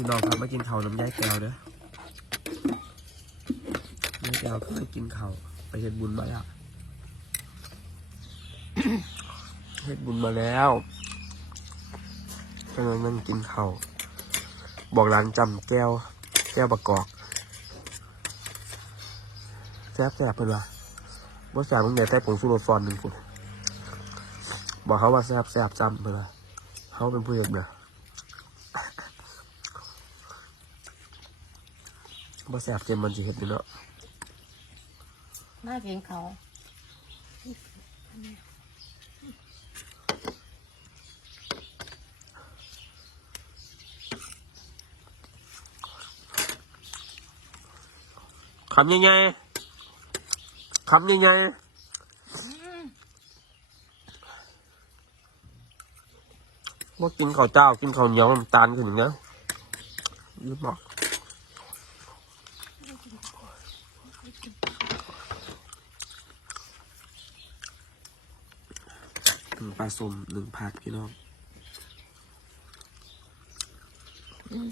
พี่น้องครับมากินข้าวน้ำยายแก้วเด้อยายแก้วก็มากินข้าวไปเฮ็ดบุญมาแล้วเฮ็ดบุญมาแล้วกำลังนั่งกินข้าวบอกร้านจำแก้ว แก้วประกอบแซ่บแซ่บเพิ่นว่าบ่แซ่บมึงเดี๋ยวใส่ผงชูรสฟอนหนึ่งคุณบอกเขาว่าแซ่บแซ่บจำเพิ่นว่าเขาเป็นผู้เฮ็ดเด้อ บ่แซ่บเจมมันสิเฮ็ดอยู่เนาะมากินเขาวคำยังไงคำยังไงว่ากินข้าวเจ้า กินข้าวเหนียวน้ำตาลขึ้นอย่างเงี้ยยืดบอก หนึ่งปลาส้มหนึ่งผักพี่น้องอืม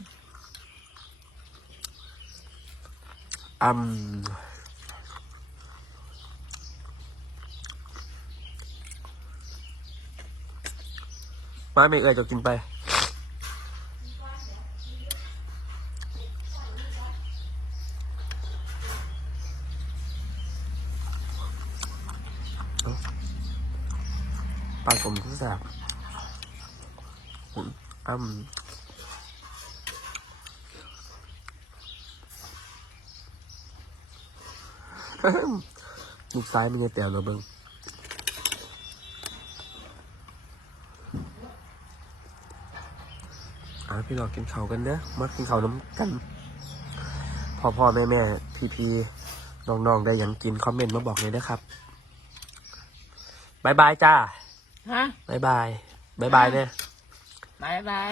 มาไม่เอ่ยจะกินไป ปลาสมที่บอืมลูกซ้ายมันจะแตวเราเบิ้งอ่าพี่น้องกินเขากันเนอะมากินเขาน้ำกันพ่อพ่อแม่แม่พี่พี่น้องน้องๆได้ยังกิน คอมเมนต์มาบอกเลยนะครับบายบายจ้า ฮะบายบายบายบายเนี่ย บายบาย